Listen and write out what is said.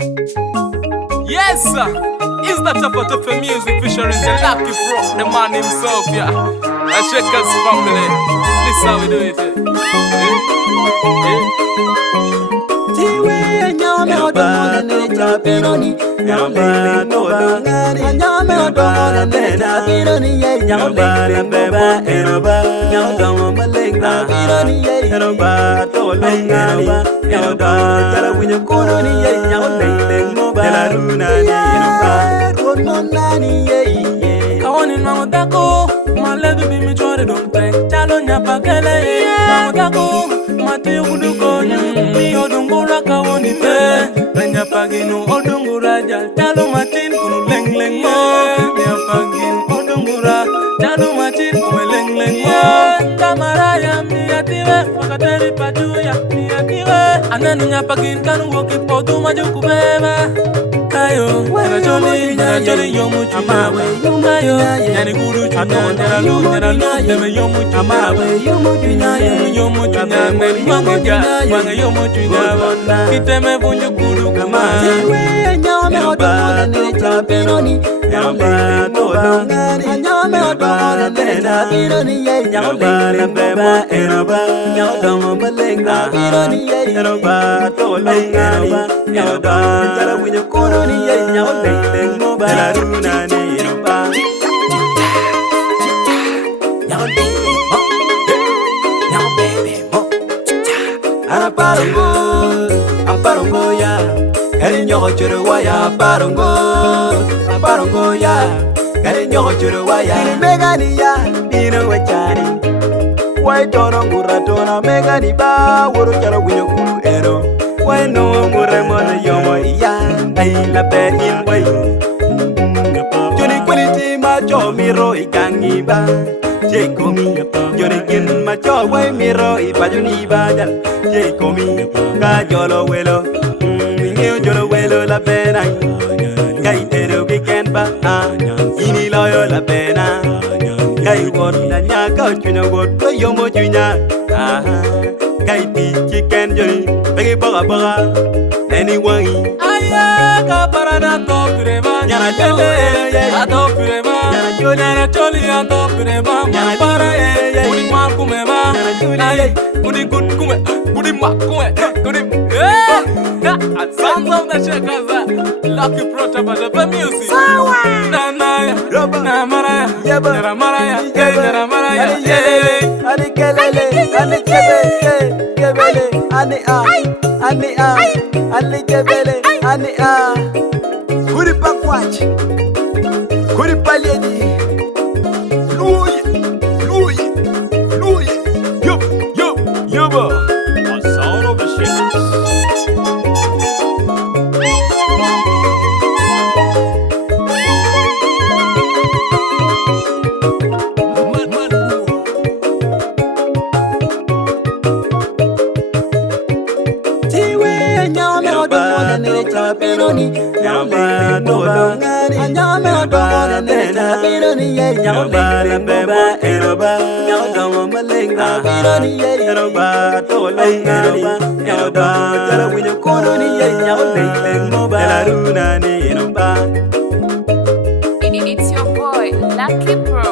Yes, sir. It's the top of the music featuring the Lucky Pro, the man himself, yeah. A Shakers family. This is how we do it. Kawani mamutako, maledu bimi chore dompe, chalo nyapa kele. Mamutako, mati uduko mi odungura kawani pe. Nyapaginu odungura jal, chalo matin kunu leng leng mo. Nyapagin odungura, chalo matin kunu leng leng mo. Kamaraya miyative, wakateri pajuya miyative. Anani nyapagin kanu woki podu majuku beba. Ayo, nyara choli yomu chumawe. Ayo, nyani guru chunya, nyara lu, deme yomu chumawe. Yomu chunya, meri mangoja, wanga yomu chunya. Kiteme bunyu guru kama. Nyame odongona nene chapironi. Nyame odongona nene chapironi. Nyame beba eroba. Nyodongo balenga pironi. Eroba tolenga. Nyodongo jara winyo kono. Aparongo ya, cariño choro waya, aparongo ya, cariño choro waya, megani ya, bino wachani, wai toro nguratona megani ba, woro charo winyo kulu ero. Why no more money yomo ya ay la be in way Joni quality ma cho miro ikangi ba je komi Joni kin ma cho way miro ipajuni ba dal je komi ka jolo welo ngeo jolo welo la pena kai ero weekend ba ini loyo la pena kai got na nya ka chunya got ko yomo chunya kai ti chicken joni bagi baga anyway aya parada to kureba nyana chole ato kureba nyana chole ato kureba para kudi ma kumeba kudi kume kudi ma kudi sounds of the Shakers Lucky Pro the music na maraya nyara maraya ani kelele ani kebele ani ani kebele ani kuri pakwach kuri paledi luye yo a sound of the Shakers. Pironi, nyamba no nyamba odongona nene pironi ye nyamba beba eroba nyamba malenga pironi ye eroba tolenga nyamba jara winyo kono ni ye nyamba moba la runa ni eroba. It's your boy Lucky Pro.